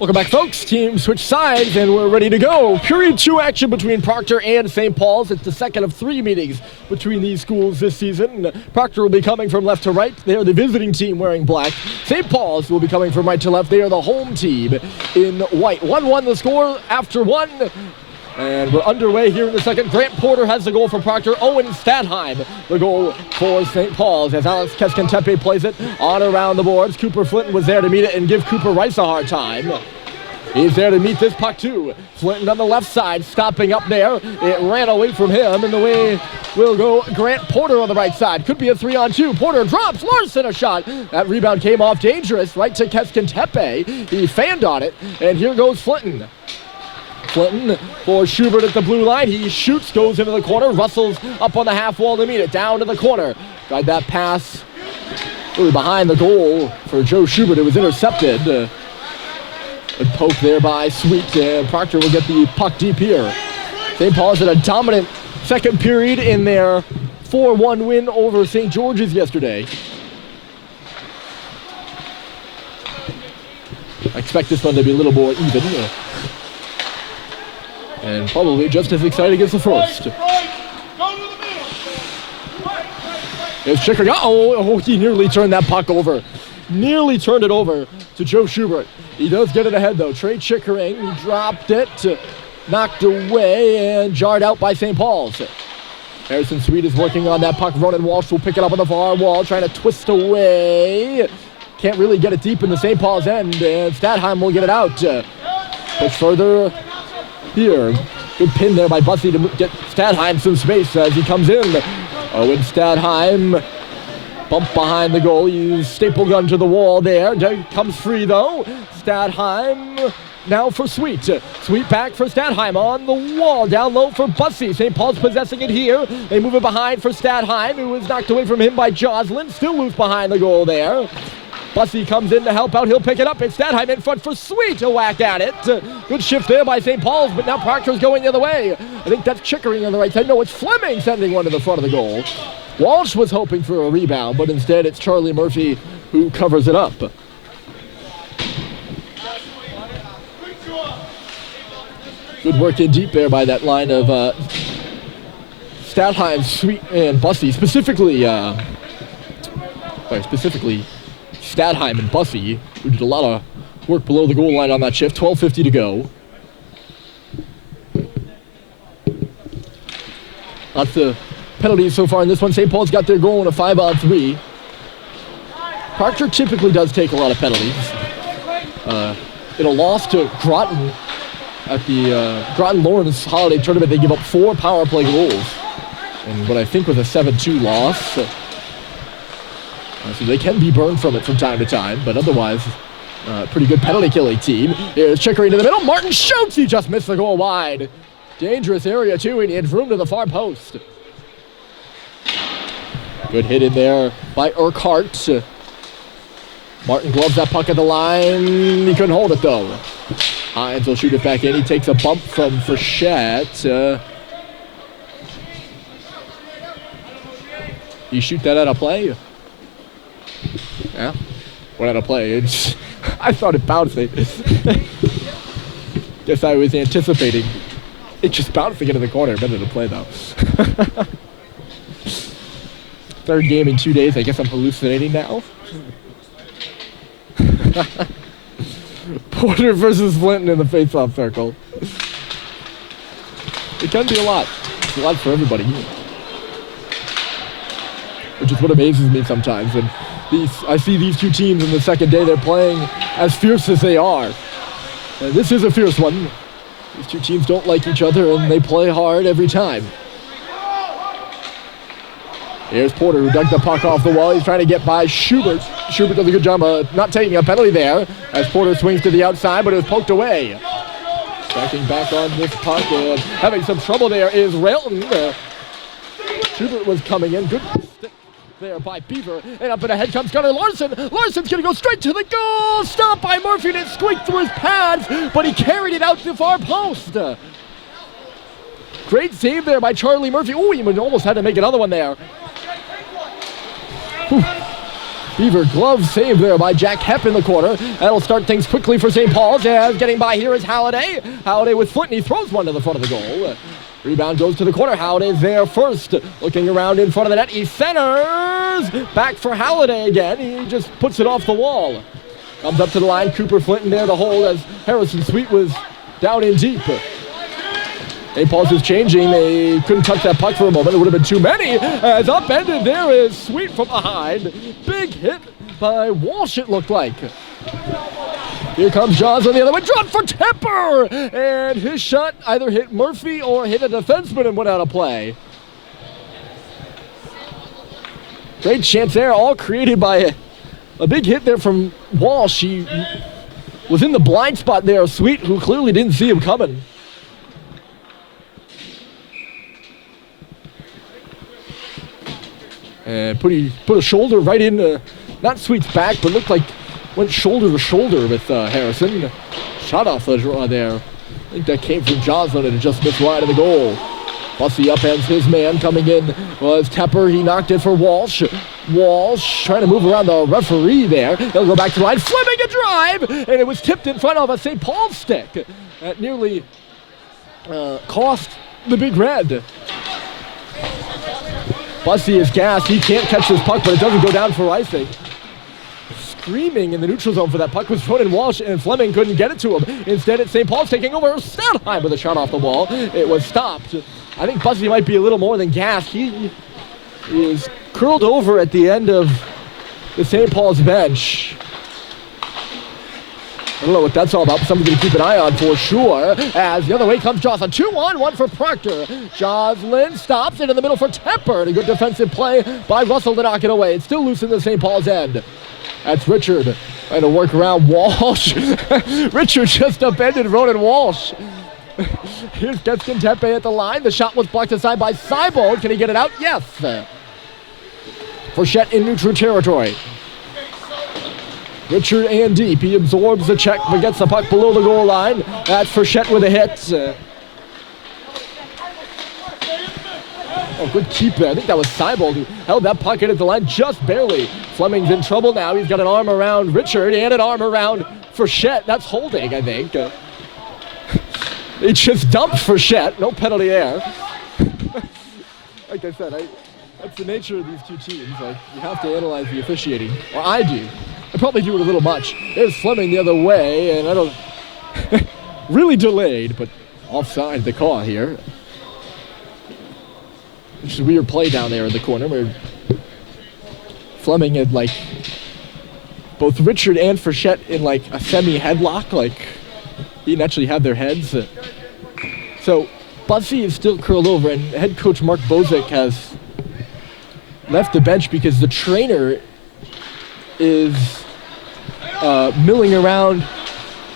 Welcome back, folks. Team switch sides, and we're ready to go. Period 2 action between Proctor and St. Paul's. It's the second of 3 meetings between these schools this season. Proctor will be coming from left to right. They are the visiting team wearing black. St. Paul's will be coming from right to left. They are the home team in white. 1-1 the score after 1. And we're underway here in the second. Grant Porter has the goal for Proctor. Owen Stadheim, the goal for St. Paul's, as Alex Keskentepe plays it on around the boards. Cooper Flinton was there to meet it and give Cooper Rice a hard time. He's there to meet this puck too. Flinton on the left side, stopping up there. It ran away from him, and the way will go Grant Porter on the right side. Could be a 3-on-2. Porter drops. Larson a shot. That rebound came off dangerous right to Keskentepe. He fanned on it, and here goes Flinton. Flinton for Schubert at the blue line. He shoots, goes into the corner, Russell's up on the half wall to meet it. Down to the corner. Tried that pass really behind the goal for Joe Schubert. It was intercepted. A poke there by Sweet, and Proctor will get the puck deep here. St. Paul's had a dominant second period in their 4-1 win over St. George's yesterday. I expect this one to be a little more even. And probably just as exciting as the first. There's Chickering. Oh, he nearly turned that puck over. Nearly turned it over to Joe Schubert. He does get it ahead, though. Trey Chickering dropped it, knocked away, and jarred out by St. Paul's. Harrison Sweet is working on that puck. Ronan Walsh will pick it up on the far wall, trying to twist away. Can't really get it deep in the St. Paul's end, and Stadheim will get it out. Push further here. Good pin there by Bussey to get Stadheim some space as he comes in. Owen Stadheim, bump behind the goal. Use staple gun to the wall there. Comes free though. Stadheim now for Sweet. Sweet back for Stadheim on the wall. Down low for Bussey. St. Paul's possessing it here. They move it behind for Stadheim, who was knocked away from him by Joslin. Still loose behind the goal there. Bussey comes in to help out. He'll pick it up. It's Stadheim in front for Sweet to whack at it. Good shift there by St. Paul's, but now Proctor's going the other way. I think that's Chickering on the right side. No, it's Fleming sending one to the front of the goal. Walsh was hoping for a rebound, but instead it's Charlie Murphy who covers it up. Good work in deep there by that line of Stadheim, Sweet, and Bussey. Specifically Stadheim and Bussey, who did a lot of work below the goal line on that shift. 12:50 to go. Lots of penalties so far in this one. St. Paul's got their goal in a 5-on-3. Proctor typically does take a lot of penalties. In a loss to Groton at the Groton Lawrence Holiday Tournament, they give up 4 power play goals. And what I think was a 7-2 loss. So they can be burned from it from time to time, but otherwise, pretty good penalty killing team. Here's Chickering to the middle. Martin shoots. He just missed the goal wide. Dangerous area too, and he had room to the far post. Good hit in there by Urquhart. Martin gloves that puck at the line. He couldn't hold it though. Hines will shoot it back in. He takes a bump from Frechette. You shoot that out of play? Yeah, went out of play. I thought it bounced. Guess I was anticipating it just bouncing into the corner. Better to play though. Third game in 2 days. I guess I'm hallucinating now. Porter versus Flinton in the face-off circle. It can be a lot. It's a lot for everybody. Which is what amazes me sometimes. And I see these two teams in the second day they're playing as fierce as they are. And this is a fierce one. These two teams don't like each other and they play hard every time. Here's Porter who dug the puck off the wall. He's trying to get by Schubert. Schubert does a good job of not taking a penalty there as Porter swings to the outside, but it was poked away. Backing back on this puck and having some trouble there is Railton. Schubert was coming in. Good stick there by Beaver. And up and ahead comes Gunnar Larson. Larson's going to go straight to the goal. Stopped by Murphy and it squeaked through his pads, but he carried it out to the far post. Great save there by Charlie Murphy. Ooh, he almost had to make another one there. Whew. Beaver glove save there by Jack Hepp in the corner. That'll start things quickly for St. Paul's, as getting by here is Halliday. Halliday with foot, and he throws one to the front of the goal. Rebound goes to the corner. Halliday's there first. Looking around in front of the net. He centers. Back for Halliday again. He just puts it off the wall. Comes up to the line. Cooper Flinton there to hold as Harrison Sweet was down in deep. St. Paul's is changing. They couldn't touch that puck for a moment. It would have been too many. As upended there is Sweet from behind. Big hit by Walsh, it looked like. Here comes Jaws on the other way. Drop for Tepper! And his shot either hit Murphy or hit a defenseman and went out of play. Great chance there, all created by a big hit there from Walsh. He was in the blind spot there. Sweet, who clearly didn't see him coming. And put a shoulder right in, not Sweet's back, but looked like went shoulder to shoulder with Harrison. Shot off the draw there. I think that came from Joslin and it just missed wide of the goal. Bussy upends his man. Coming in was Tepper. He knocked it for Walsh. Walsh trying to move around the referee there. He'll go back to the line. Flipping a drive! And it was tipped in front of a St. Paul stick. That nearly cost the Big Red. Bussy is gassed. He can't catch this puck, but it doesn't go down for icing. Screaming in the neutral zone for that puck was thrown in Walsh, and Fleming couldn't get it to him. Instead, it's St. Paul's taking over. Stadheim with a shot off the wall. It was stopped. I think Bussy might be a little more than gassed. He is curled over at the end of the St. Paul's bench. I don't know what that's all about, but something to keep an eye on for sure. As the other way comes Joslin. 2-on-1 for Proctor. Joslin stops it in the middle for Tepper. And a good defensive play by Russell to knock it away. It's still loose in the St. Paul's end. That's Richard trying to work around Walsh. Richard just upended Ronan Walsh. Here's Destin Tepe at the line. The shot was blocked aside by Seibold. Can he get it out? Yes. Fourchette in neutral territory. Richard and deep. He absorbs the check but gets the puck below the goal line. That's Fourchette with a hit. Good keep there. I think that was Seibold who held that puck in at the line just barely. Fleming's in trouble now. He's got an arm around Richard and an arm around Fourchette. That's holding, I think. He just dumped Fourchette. No penalty there. Like I said, that's the nature of these two teams. Like, you have to analyze the officiating. Or I do. I probably do it a little much. There's Fleming the other way, and I don't... really delayed, but offside the call here. Which is a weird play down there in the corner where Fleming had, like, both Richard and Fourchette in, like, a semi-headlock. Like, he didn't actually have their heads. So, Bussy is still curled over, and head coach Mark Bozic has left the bench because the trainer is milling around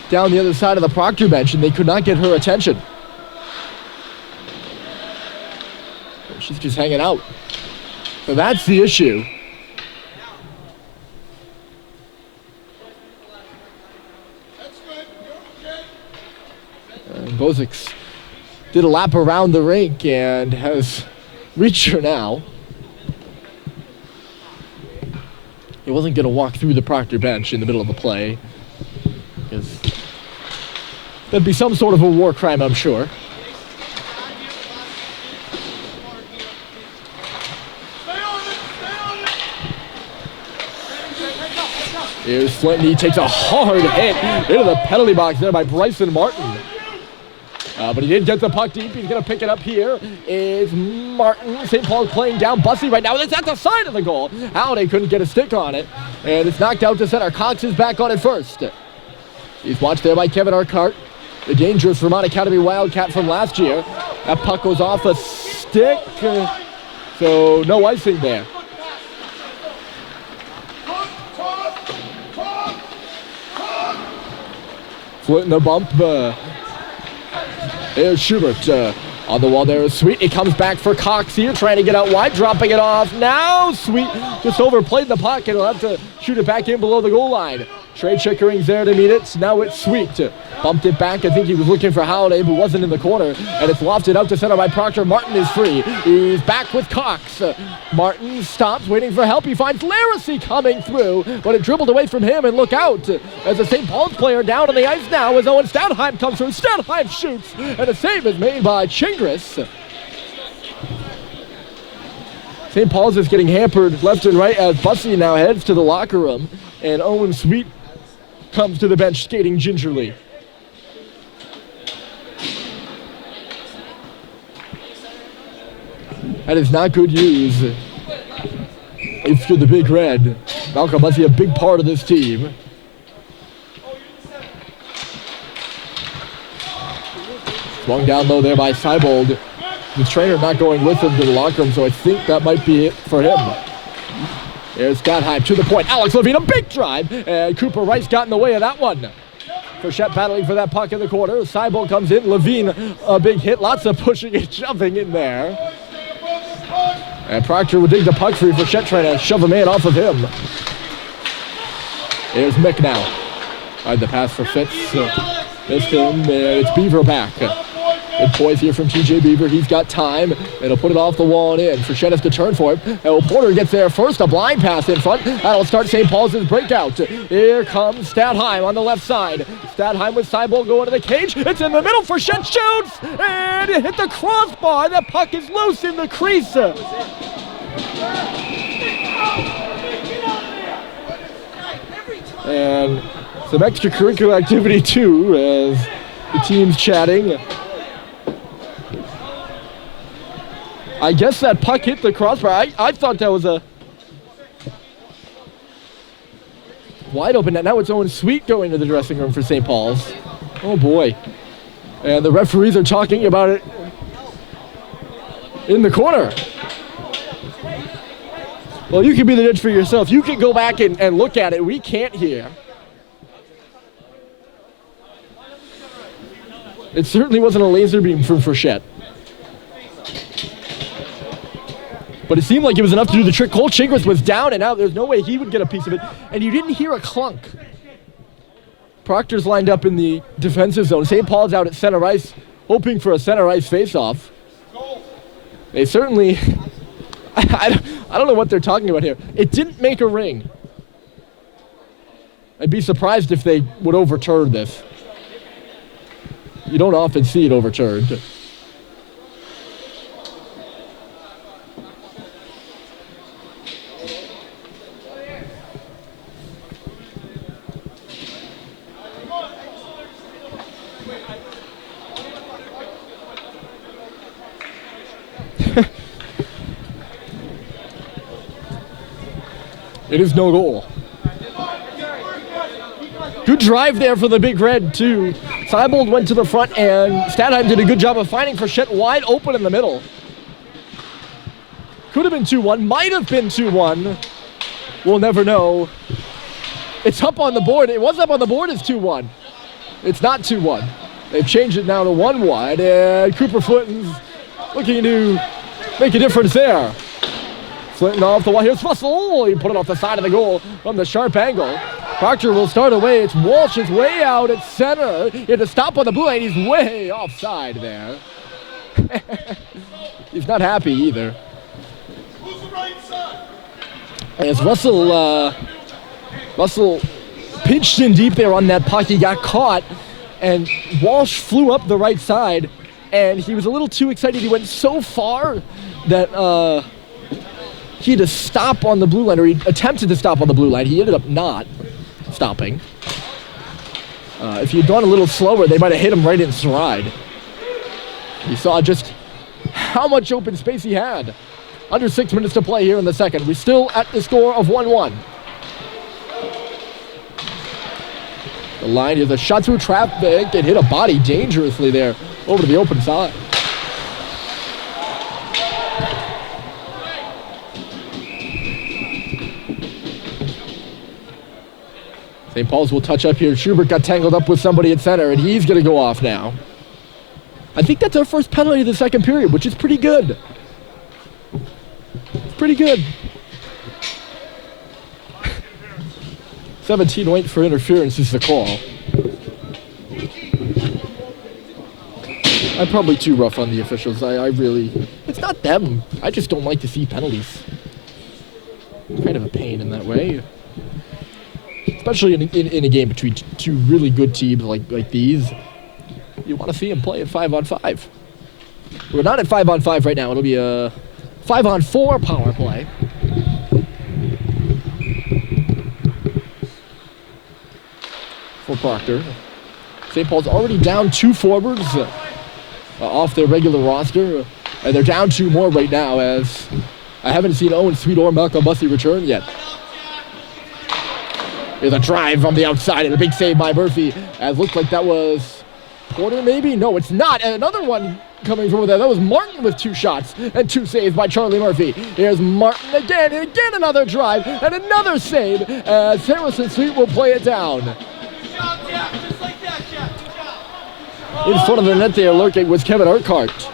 down the other side of the Proctor bench, and they could not get her attention. She's just hanging out. So that's the issue. And Bozic did a lap around the rink and has reached her now. He wasn't going to walk through the Proctor bench in the middle of the play, because that'd be some sort of a war crime, I'm sure. Here's Flinton. He takes a hard hit into the penalty box there by Bryson Martin. But he did get the puck deep. He's going to pick it up here. Is Martin. St. Paul's playing down Bussy right now. It's at the side of the goal. Halliday couldn't get a stick on it. And it's knocked out to center. Cox is back on it first. He's watched there by Kevin Arcart, the dangerous Vermont Academy Wildcat from last year. That puck goes off a stick. So no icing there. Foot in the bump. There's Schubert on the wall there is Sweet. He comes back for Cox here, trying to get out wide, dropping it off. Now Sweet just overplayed the puck and he'll have to shoot it back in below the goal line. Trey Chickering's there to meet it. Now it's Sweet. Bumped it back. I think he was looking for Halliday, who wasn't in the corner. And it's lofted out to center by Proctor. Martin is free. He's back with Cox. Martin stops, waiting for help. He finds Laracy coming through, but it dribbled away from him. And look out, as the St. Paul's player down on the ice now, as Owen Stadheim comes through. Stadheim shoots, and a save is made by Chingris. St. Paul's is getting hampered left and right as Bussy now heads to the locker room. And Owen Sweet comes to the bench skating gingerly. That is not good news if you're the Big Red. Malcolm Bussy, a big part of this team. Swung down low there by Seibold. The trainer not going with him to the locker room, so I think that might be it for him. There's Stadheim to the point. Alex Levine, a big drive, and Cooper Rice got in the way of that one. Frechette battling for that puck in the corner. Seibold comes in. Levine, a big hit. Lots of pushing and shoving in there. And Proctor would dig the puck free. Frechette trying to shove a man off of him. There's Mick now. Tried the pass for Fitz. Missed him, and it's Beaver back. Good poise here from TJ Beaver. He's got time. It'll put it off the wall and in. Frechette has to turn for it. And Porter gets there first. A blind pass in front. That'll start St. Paul's breakout. Here comes Stadheim on the left side. Stadheim with Seibold going to the cage. It's in the middle. Frechette shoots. And it hit the crossbar. That puck is loose in the crease. And some extracurricular activity too as the team's chatting. I guess that puck hit the crossbar. I thought that was a wide open net. Now it's Owen Sweet going to the dressing room for St. Paul's. Oh boy. And the referees are talking about it in the corner. Well, you can be the judge for yourself. You can go back and look at it. We can't here. It certainly wasn't a laser beam from Frechette. But it seemed like it was enough to do the trick. Cole Chingris was down and out. There's no way he would get a piece of it. And you didn't hear a clunk. Proctor's lined up in the defensive zone. St. Paul's out at center ice, hoping for a center ice faceoff. They certainly... I don't know what they're talking about here. It didn't make a ring. I'd be surprised if they would overturn this. You don't often see it overturned. It is no goal. Good drive there for the Big Red, too. Seibold went to the front, and Stadheim did a good job of finding Frechette wide open in the middle. Could have been 2-1, might have been 2-1. We'll never know. It's up on the board. It was up on the board as 2-1. It's not 2-1. They've changed it now to 1-1, and Cooper Flinton's looking to make a difference there. Flinton off the wall. Here's Russell. He put it off the side of the goal from the sharp angle. Proctor will start away. It's Walsh is way out at center. He had to stop on the blue line. He's way offside there. He's not happy either. As Russell pinched in deep there on that puck. He got caught, and Walsh flew up the right side, and he was a little too excited. He went so far that he had to stop on the blue line, or he attempted to stop on the blue line. He ended up not stopping. If he had gone a little slower, they might have hit him right in stride. You saw just how much open space he had. Under 6 minutes to play here in the second. We're still at the score of 1-1. The line is a shot through traffic and hit a body dangerously there over to the open side. St. Paul's will touch up here. Schubert got tangled up with somebody at center, and he's going to go off now. I think that's our first penalty of the second period, which is pretty good. It's pretty good. 17-8 for interference is the call. I'm probably too rough on the officials. I really... It's not them. I just don't like to see penalties. Kind of a pain in that way. Especially in a game between two really good teams like these. You want to see them play at 5-on-5. We're not at 5-on-5 right now. It'll be a 5-on-4 power play. For Proctor. St. Paul's already down 2 forwards off their regular roster. And they're down 2 more right now, as I haven't seen Owen Sweet or Malcolm Bussey return yet. Here's a drive from the outside and a big save by Murphy. As looked like that was Porter maybe? No, it's not. And another one coming from there. That was Martin with 2 shots and 2 saves by Charlie Murphy. Here's Martin again. Again another drive and another save as Harrison Sweet will play it down. In front of the net there lurking was Kevin Urquhart.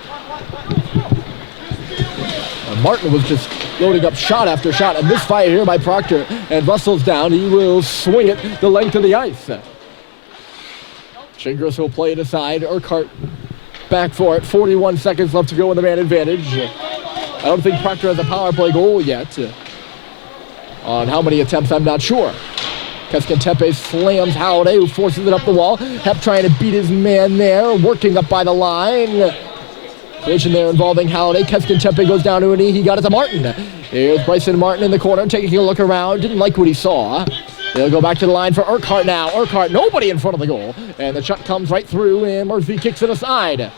Martin was just loading up shot after shot. A misfire here by Proctor. And Russell's down. He will swing it the length of the ice. Chingris will play it aside. Urquhart back for it. 41 seconds left to go in the man advantage. I don't think Proctor has a power play goal yet. On how many attempts, I'm not sure. Keskin-Tepe slams Halliday, who forces it up the wall. Hep trying to beat his man there, working up by the line. Collision there involving Halliday. Keskin-Tepe goes down to a knee. He got it to Martin. Here's Bryson Martin in the corner, taking a look around. Didn't like what he saw. They'll go back to the line for Urquhart now. Urquhart, nobody in front of the goal. And the shot comes right through, and Murphy kicks it aside.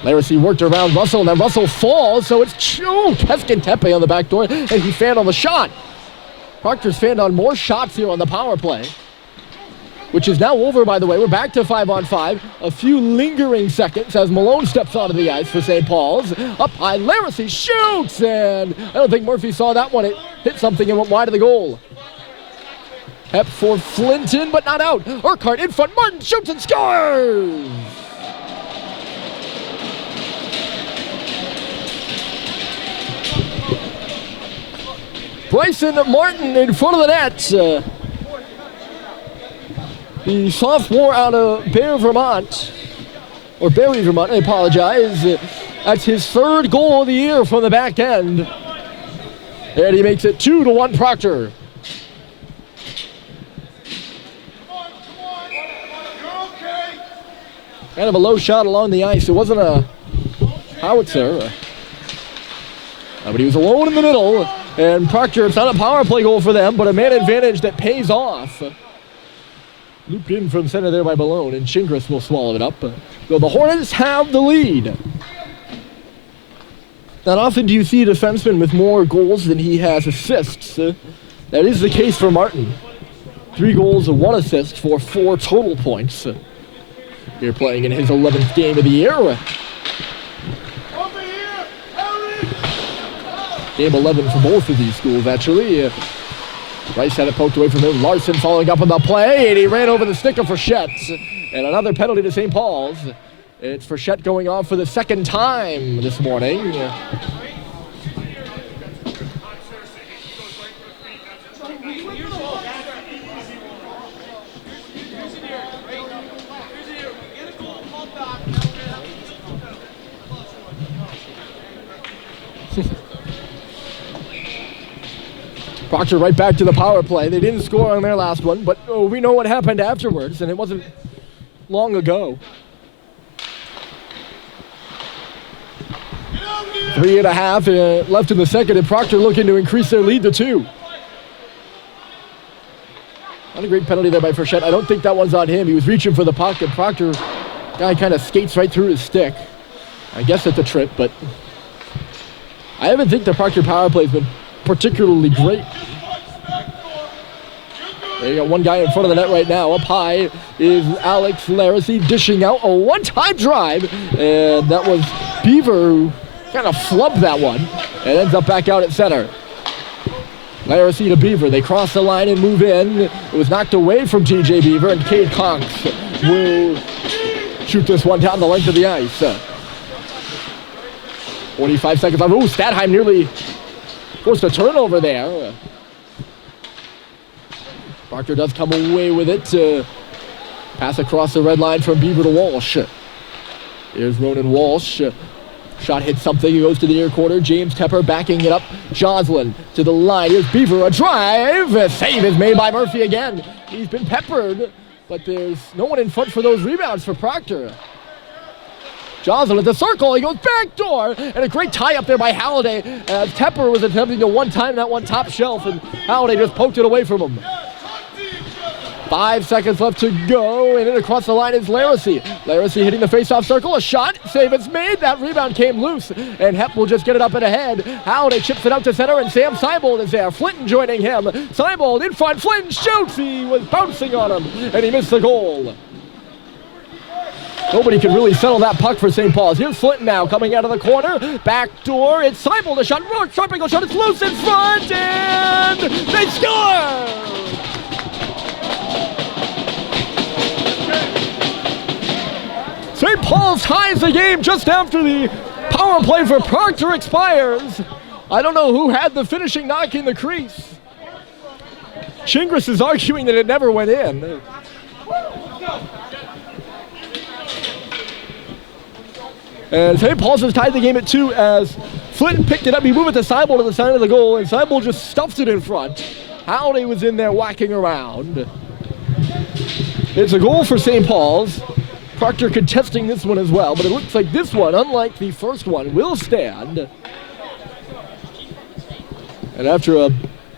Laracy worked around Russell, and then Russell falls, so it's Keskin-Tepe on the back door, and he fanned on the shot. Proctor's fanned on more shots here on the power play, which is now over, by the way. We're back to 5-on-5. A few lingering seconds as Malone steps onto the ice for St. Paul's. Up high, Laracy shoots, and I don't think Murphy saw that one. It hit something and went wide of the goal. Hep for Flinton, but not out. Urquhart in front. Martin shoots and scores! Bryson Martin in front of the net. The sophomore out of Barry, Vermont, I apologize. That's his 3rd goal of the year from the back end. And he makes it 2-1 Proctor. Kind of a low shot along the ice. It wasn't a howitzer. But he was alone in the middle. And Proctor, it's not a power play goal for them, but a man advantage that pays off. Looped in from center there by Malone, and Chingris will swallow it up. So the Hornets have the lead. Not often do you see a defenseman with more goals than he has assists. That is the case for Martin. 3 goals and 1 assist for 4 total points. Here playing in his 11th game of the year. Game 11 for both of these schools, actually. Rice had it poked away from him. Larson following up on the play, and he ran over the stick of Frechette. And another penalty to St. Paul's. It's Frechette going off for the 2nd time this morning. Proctor right back to the power play. They didn't score on their last one, but we know what happened afterwards, and it wasn't long ago. 3.5 left in the second, and Proctor looking to increase their lead to 2. Not a great penalty there by Frechette. I don't think that one's on him. He was reaching for the puck, and Proctor, guy kind of skates right through his stick. I guess it's a trip, but I haven't think the Proctor power play has been particularly great. There you got one guy in front of the net right now. Up high is Alex Laracy dishing out a one-time drive, and that was Beaver who kind of flubbed that one and ends up back out at center. Laracy to Beaver. They cross the line and move in. It was knocked away from TJ Beaver, and Cade Conks will shoot this one down the length of the ice. 45 seconds left. Ooh, Statheim nearly forced a turnover there. Proctor does come away with it. Pass across the red line from Beaver to Walsh. Here's Ronan Walsh. Shot hits something. He goes to the near corner. James Tepper backing it up. Joslin to the line. Here's Beaver. A drive. A save is made by Murphy again. He's been peppered, but there's no one in front for those rebounds for Proctor. Joslin at the circle. He goes backdoor. And a great tie up there by Halliday. As Tepper was attempting to one-time that one top shelf, and Halliday just poked it away from him. 5 seconds left to go, and then across the line is Laracy. Laracy hitting the face-off circle, a shot, save it's made. That rebound came loose, and Hepp will just get it up and ahead. Halliday chips it out to center, and Sam Seibold is there. Flinton joining him. Seibold in front, Flinton shoots. He was bouncing on him, and he missed the goal. Nobody can really settle that puck for St. Paul's. Here's Flinton now coming out of the corner. Back door, it's Seibold, a shot, sharp angle shot, it's loose in front, and they score! St. Paul's ties the game just after the power play for Proctor expires. I don't know who had the finishing knock in the crease. Chingris is arguing that it never went in. And St. Paul's has tied the game at 2 as Flinton picked it up. He moved it to Seibold to the side of the goal, and Seibold just stuffed it in front. Halliday was in there whacking around. It's a goal for St. Paul's. Proctor contesting this one as well, but it looks like this one, unlike the first one, will stand. And after a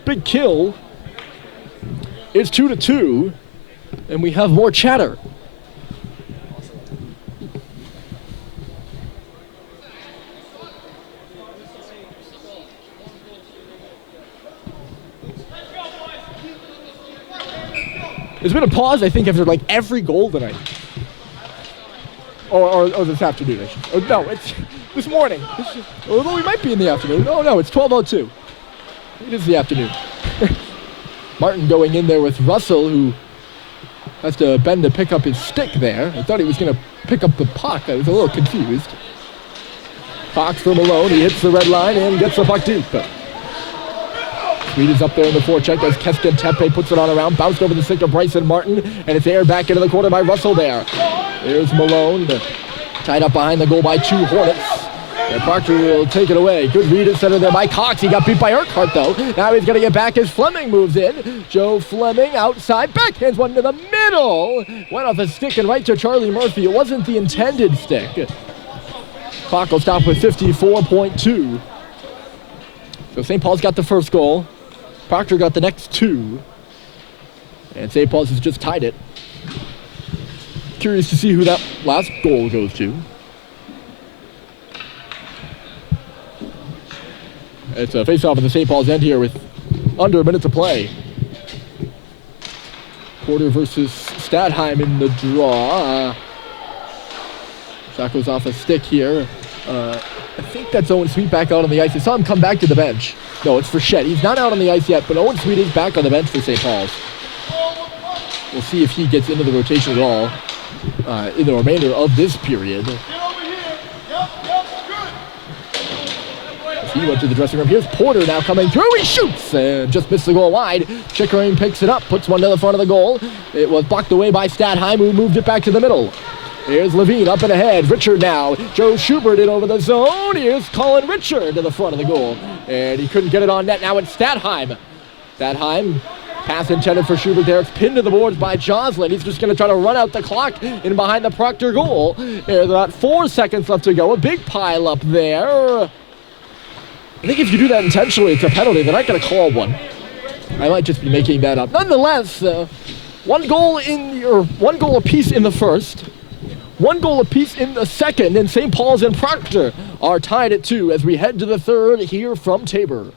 big kill, it's 2-2, and we have more chatter. There's been a pause, I think, after like every goal tonight. Or this afternoon. No, it's this morning. Although we might be in the afternoon. No, it's 12:02. It is the afternoon. Martin going in there with Russell, who has to bend to pick up his stick there. I thought he was going to pick up the puck. I was a little confused. Fox for Malone. He hits the red line and gets the puck deep. Sweet is up there in the forecheck as Keston Tepe puts it on around. Bounced over the stick of Bryson Martin, and it's aired back into the corner by Russell there. There's Malone, tied up behind the goal by 2 Hornets. And Proctor will take it away. Good read at center there by Cox. He got beat by Urquhart, though. Now he's going to get back as Fleming moves in. Joe Fleming outside, backhands one to the middle. Went off the stick and right to Charlie Murphy. It wasn't the intended stick. Clock will stop with 54.2. So St. Paul's got the first goal. Proctor got the next 2. And St. Paul's has just tied it. Curious to see who that last goal goes to. It's a face-off at the St. Paul's end here with under a minute to play. Porter versus Stadheim in the draw. Shot goes off a stick here. I think that's Owen Sweet back out on the ice. I saw him come back to the bench. No, it's Frechette. He's not out on the ice yet, but Owen Sweet is back on the bench for St. Paul's. We'll see if he gets into the rotation at all in the remainder of this period. He went to the dressing room. Here's Porter now coming through. He shoots and just missed the goal wide. Chickering picks it up, puts one to the front of the goal. It was blocked away by Stadheim, who moved it back to the middle. Here's Levine up and ahead. Richard now. Joe Schubert in over the zone. Here's Colin Richard to the front of the goal. And he couldn't get it on net. Now it's Stadheim. Stadheim, pass intended for Schubert there. It's pinned to the boards by Joslin. He's just going to try to run out the clock in behind the Proctor goal. There's about 4 seconds left to go. A big pile up there. I think if you do that intentionally, it's a penalty. They're not going to call one. I might just be making that up. Nonetheless, one goal apiece in the first. 1 goal apiece in the second, and St. Paul's and Proctor are tied at 2 as we head to the third here from Tabor.